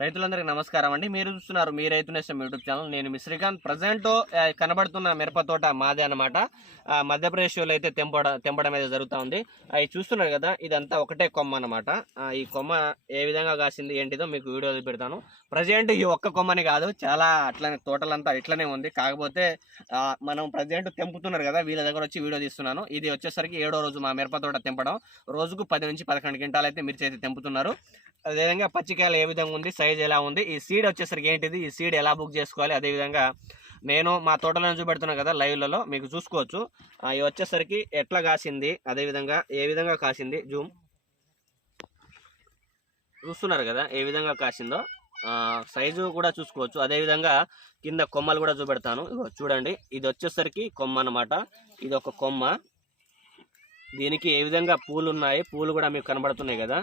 రైతులందరికీ నమస్కారం అండి. మీరు చూస్తున్నారు మీ రైతు నేస్తం యూట్యూబ్ ఛానల్. నేను మీ శ్రీకాంత్. ప్రజెంట్ కనబడుతున్న మిరప తోట మాదే అనమాట మధ్యప్రదేశ్లో అయితే తెంపడ తెంపడం అయితే జరుగుతూ ఉంది. అవి చూస్తున్నారు కదా ఇదంతా ఒకటే కొమ్మ అనమాట ఈ కొమ్మ ఏ విధంగా కాసింది ఏంటిదో మీకు వీడియోలు పెడతాను ప్రజెంట్ ఈ ఒక్క కొమ్మని కాదు చాలా అట్లనే తోటలంతా ఇట్లనే ఉంది. కాకపోతే మనం ప్రజెంట్ తెంపుతున్నారు కదా వీళ్ళ దగ్గర వచ్చి వీడియో తీస్తున్నాను. ఇది వచ్చేసరికి ఏడో రోజు మా మిరప తోట తెంపడం. రోజుకు పది నుంచి పదకొండు క్వింటాలు అయితే మిర్చి అయితే తెంపుతున్నారు. అదేవిధంగా పచ్చికాయలు ఏ విధంగా ఉంది సైజ్ ఎలా ఉంది ఈ సీడ్ వచ్చేసరికి ఏంటిది ఈ సీడ్ ఎలా బుక్ చేసుకోవాలి అదేవిధంగా నేను మా తోటలో చూపెడుతున్నాను కదా లైవ్లలో మీకు చూసుకోవచ్చు. ఇవి వచ్చేసరికి ఎట్లా కాసింది అదేవిధంగా ఏ విధంగా కాసింది జూమ్. చూస్తున్నారు కదా ఏ విధంగా కాసిందో సైజు కూడా చూసుకోవచ్చు అదేవిధంగా కింద కొమ్మలు కూడా చూపెడతాను. ఇగో చూడండి ఇది వచ్చేసరికి కొమ్మ అన్నమాట. ఇది ఒక కొమ్మ. దీనికి ఏ విధంగా పూలు ఉన్నాయి పూలు కూడా మీకు కనబడుతున్నాయి కదా.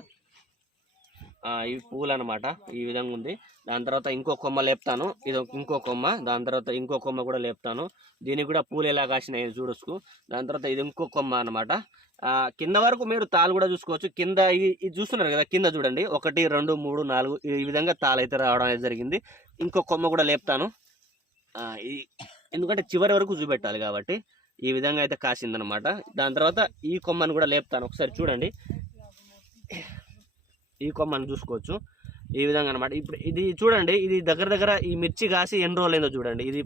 ఇవి పూలు అనమాట ఈ విధంగా ఉంది. దాని తర్వాత ఇంకో కొమ్మ లేపుతాను. ఇది ఇంకో కొమ్మ. దాని తర్వాత ఇంకో కొమ్మ కూడా లేపుతాను. దీనికి కూడా పూలు ఎలా కాసినాయి చూడొచ్చు. దాని తర్వాత ఇది ఇంకో కొమ్మ అనమాట కింద వరకు మీరు తాలు కూడా చూసుకోవచ్చు. కింద ఇది చూస్తున్నారు కదా కింద చూడండి. ఒకటి రెండు మూడు నాలుగు ఈ విధంగా తాలు అయితే రావడం అయితే జరిగింది. ఇంకో కొమ్మ కూడా లేపుతాను. ఎందుకంటే చివరి వరకు చూపెట్టాలి కాబట్టి ఈ విధంగా అయితే కాసిందనమాట దాని తర్వాత ఈ కొమ్మను కూడా లేపుతాను. ఒకసారి చూడండి. ఈ మనం చూసుకోవచ్చు. ఈ విధంగా అనమాట ఇప్పుడు ఇది చూడండి ఇది దగ్గర దగ్గర ఈ మిర్చి కాసి ఎన్ని రోజులు అయిందో చూడండి. ఇది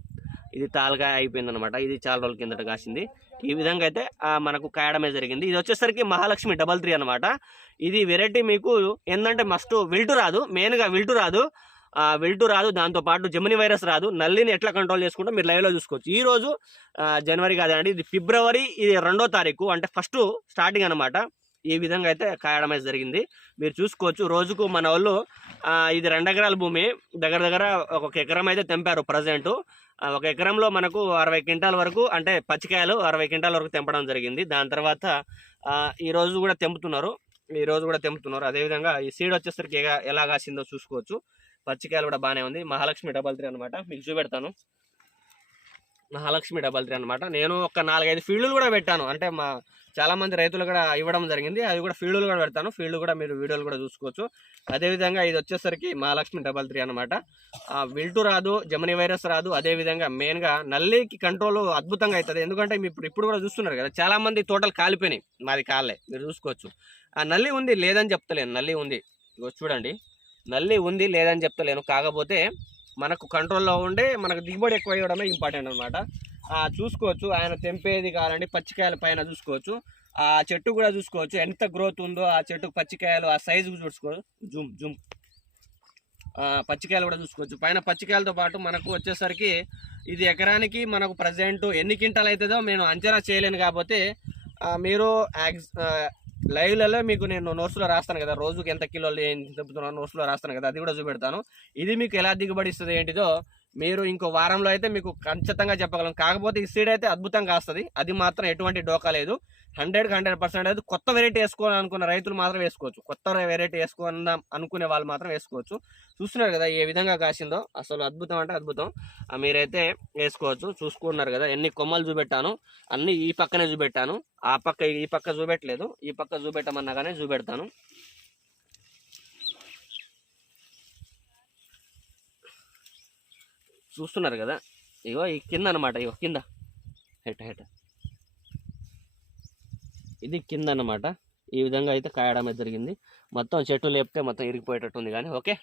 ఇది తాలుగా అయిపోయింది అనమాట ఇది చాలా రోజుల కిందట కాసింది. ఈ విధంగా అయితే మనకు కాయడమే జరిగింది. ఇది వచ్చేసరికి మహాలక్ష్మి డబల్ త్రీ అనమాట. ఇది వెరైటీ మీకు ఏంటంటే మస్ట్ విల్టు రాదు. మెయిన్గా విల్టు రాదు. వెల్టు విల్టు రాదు. దాంతోపాటు జమిని వైరస్ రాదు. నల్లిని ఎట్లా కంట్రోల్ చేసుకుంటే మీరు లైవ్లో చూసుకోవచ్చు. ఈరోజు జనవరి కాదండి ఇది ఫిబ్రవరి ఇది రెండో తారీఖు. అంటే ఫస్ట్ స్టార్టింగ్ అనమాట. ఈ విధంగా అయితే కాయడం అయితే జరిగింది. మీరు చూసుకోవచ్చు రోజుకు మన వాళ్ళు ఇది రెండు ఎకరాల భూమి దగ్గర దగ్గర ఒక ఎకరం అయితే తెంపారు ప్రజెంటు. ఒక ఎకరంలో మనకు అరవై క్వింటాల వరకు అంటే పచ్చికాయలు అరవై క్వింటాల వరకు తెంపడం జరిగింది. దాని తర్వాత ఈరోజు కూడా తెంపుతున్నారు. ఈరోజు కూడా తెంపుతున్నారు. అదేవిధంగా ఈ సీడ్ వచ్చేసరికి ఎలా కాసిందో చూసుకోవచ్చు. పచ్చికాయలు కూడా బాగానే ఉంది. మహాలక్ష్మి డబల్ త్రీ అనమాట మీకు చూపెడతాను. మహాలక్ష్మి డబల్ త్రీ అనమాట నేను ఒక నాలుగైదు ఫీల్డ్లు కూడా పెట్టాను. అంటే మా చాలా మంది రైతులు కూడా ఇవ్వడం జరిగింది. అది కూడా ఫీల్డ్లు కూడా పెడతాను. ఫీల్డ్ కూడా మీరు వీడియోలు కూడా చూసుకోవచ్చు. అదేవిధంగా ఇది వచ్చేసరికి మహాలక్ష్మి డబల్ త్రీ అనమాట విల్టు రాదు జమని వైరస్ రాదు. అదేవిధంగా మెయిన్గా నల్లికి కంట్రోల్ అద్భుతంగా అవుతుంది. ఎందుకంటే మీ ఇప్పుడు ఇప్పుడు కూడా చూస్తున్నారు కదా చాలా మంది తోటలు కాలిపోయినాయి. మాది కాలే మీరు చూసుకోవచ్చు. ఆ నల్లి ఉంది లేదని చెప్తలేను. నల్లి ఉంది. చూడండి. నల్లి ఉంది లేదని చెప్తలేను. కాకపోతే మనకు కంట్రోల్లో ఉండే మనకు దిగుబడి ఎక్కువ ఇవ్వడమే ఇంపార్టెంట్ అనమాట చూసుకోవచ్చు. ఆయన తెంపేది కావాలండి పచ్చికాయల పైన చూసుకోవచ్చు. ఆ చెట్టు కూడా చూసుకోవచ్చు. ఎంత గ్రోత్ ఉందో ఆ చెట్టు పచ్చికాయలు ఆ సైజు చూసుకోవచ్చు. Zoom zoom. పచ్చికాయలు కూడా చూసుకోవచ్చు. పైన పచ్చికాయలతో పాటు మనకు వచ్చేసరికి ఇది ఎకరానికి మనకు ప్రజెంట్ ఎన్ని క్వింటాలు అవుతుందో నేను అంచనా చేయలేను కాబట్టి మీరు లైవ్లలో మీకు నేను నోట్స్లో రాస్తాను కదా రోజుకి ఎంత కిలోలు ఏం చెప్తున్నాను నోట్స్లో రాస్తాను కదా అది కూడా చూపెడతాను. ఇది మీకు ఎలా దిగుబడి ఇస్తుంది ఏంటిదో మీరు ఇంకో వారంలో అయితే మీకు ఖచ్చితంగా చెప్పగలం. కాకపోతే ఈ సీడ్ అయితే అద్భుతంగా వస్తుంది అది మాత్రం ఎటువంటి డోకా లేదు. హండ్రెడ్కి హండ్రెడ్ పర్సెంట్ అయితే కొత్త వెరైటీ వేసుకోవాలనుకున్న రైతులు మాత్రం వేసుకోవచ్చు. కొత్త వెరైటీ వేసుకుందాం అనుకునే వాళ్ళు మాత్రం వేసుకోవచ్చు. చూస్తున్నారు కదా ఏ విధంగా కాసిందో. అసలు అద్భుతం అంటే అద్భుతం. మీరైతే వేసుకోవచ్చు. చూసుకున్నారు కదా. ఎన్ని కొమ్మలు చూపెట్టాను. అన్ని ఈ పక్కనే చూపెట్టాను. ఆ పక్క ఈ పక్క చూపెట్టలేదు. ఈ పక్క చూపెట్టమన్నా కానీ చూపెడతాను. చూస్తున్నారు కదా? ఇగో ఈ కింద అనమాట ఇగో కింద. హెట్ హెట్. ఇది కింద అన్నమాట. ఈ విధంగా అయితే కాయడం జరిగింది. మొత్తం చెట్టు లేపితే మొత్తం ఇరిగిపోయేటట్టు ఉంది కానీ ఓకే?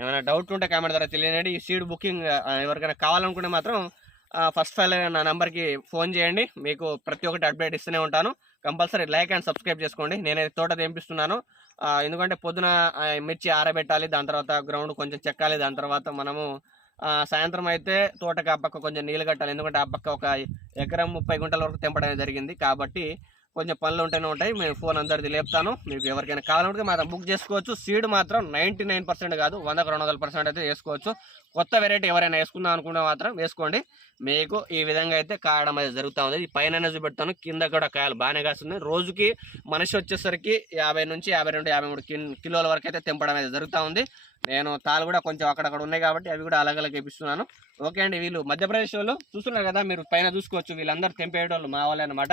ఏమైనా డౌట్ ఉంటే కామెంట్ ద్వారా తెలియనండి ఈ సీడ్ బుకింగ్ ఎవరికైనా కావాలనుకుంటే మాత్రం ఫస్ట్ ఫైల్ నా నెంబర్కి ఫోన్ చేయండి. మీకు ప్రతి ఒక్కటి అప్డేట్ ఇస్తూనే ఉంటాను. కంపల్సరీ లైక్ అండ్ సబ్స్క్రైబ్ చేసుకోండి. నేనైతే తోట తెంపిస్తున్నాను. ఎందుకంటే పొద్దున మిర్చి ఆరబెట్టాలి దాని తర్వాత గ్రౌండ్ కొంచెం చెక్కాలి దాని తర్వాత మనము సాయంత్రం అయితే తోటకి ఆ పక్క కొంచెం నీళ్ళు కట్టాలి. ఎందుకంటే ఆ పక్క ఒక ఎకరం ముప్పై గుంటల వరకు తెంపడం జరిగింది. కాబట్టి కొంచెం పనులు ఉంటూనే ఉంటాయి. మేము ఫోన్ అందరిది లేపుతాను. మీకు ఎవరికైనా కావాలంటే మాత్రం బుక్ చేసుకోవచ్చు. సీడ్ మాత్రం నైంటీ నైన్ పర్సెంట్ కాదు వందకు రెండు వందల పర్సెంట్ అయితే వేసుకోవచ్చు. కొత్త వెరైటీ ఎవరైనా వేసుకుందాం అనుకుంటే మాత్రం వేసుకోండి. మీకు ఈ విధంగా అయితే కాయడం అయితే జరుగుతూ ఉంది. ఈ పైన చూపెడతాను. కింద కూడా కాయలు బాగానే కాస్తున్నాయి. రోజుకి మనిషి వచ్చేసరికి యాభై నుంచి యాభై రెండు యాభై మూడు కిలోల వరకు అయితే తెంపడం అయితే జరుగుతూ ఉంది. నేను తాళ్ళు కూడా కొంచెం అక్కడక్కడ ఉన్నాయి కాబట్టి అవి కూడా అలగలకి ఇప్పిస్తున్నాను ఓకే అండి. వీళ్ళు మధ్యప్రదేశ్ వాళ్ళు చూస్తున్నారు కదా మీరు పైన చూసుకోవచ్చు. వీళ్ళందరూ తెంపేయడం మా వాళ్ళు అనమాట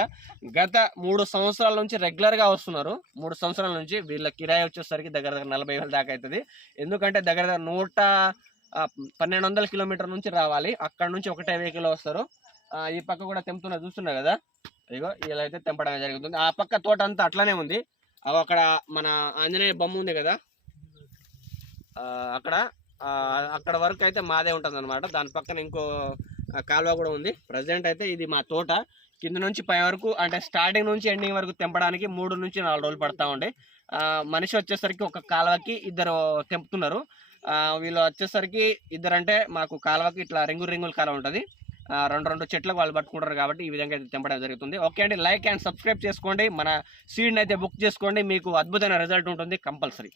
గత మూడు సంవత్సరాల నుంచి రెగ్యులర్గా వస్తున్నారు. మూడు సంవత్సరాల నుంచి వీళ్ళ కిరాయి వచ్చేసరికి దగ్గర దగ్గర నలభై వేల దాకా అవుతుంది ఎందుకంటే దగ్గర దగ్గర నూట పన్నెండు వందల కిలోమీటర్ నుంచి రావాలి. అక్కడ నుంచి ఒకటే వెహికల్ వస్తారు. ఈ పక్క కూడా తెంపుతున్నారు చూస్తున్నారు కదా. ఇగో ఇలా అయితే తెంపడం జరుగుతుంది. ఆ పక్క తోట అంతా అట్లానే ఉంది. అక్కడ మన ఆంజనేయ బొమ్మ ఉంది కదా. అక్కడ అక్కడ వరకు అయితే మాదే ఉంటుంది అనమాట దాని పక్కన ఇంకో కాలువ కూడా ఉంది. ప్రజెంట్ అయితే ఇది మా తోట. కింద నుంచి పై వరకు అంటే స్టార్టింగ్ నుంచి ఎండింగ్ వరకు తెంపడానికి మూడు నుంచి నాలుగు రోజులు పడతా ఉండే. మనిషి వచ్చేసరికి ఒక కాలువకి ఇద్దరు తెంపుతున్నారు. వీళ్ళు వచ్చేసరికి ఇద్దరంటే మాకు కాలువకి ఇట్లా రింగులు రింగుల కాలువ ఉంటుంది. ఆ, రెండు రెండు చెట్లకు వాళ్ళు పట్టుకుంటారు కాబట్టి ఈ విధంగా అయితే తెంపడం జరుగుతుంది. ఓకే అండి లైక్ అండ్ సబ్స్క్రైబ్ చేసుకోండి. మన సీడ్ని అయితే బుక్ చేసుకోండి. మీకు అద్భుతమైన రిజల్ట్ ఉంటుంది కంపల్సరీ.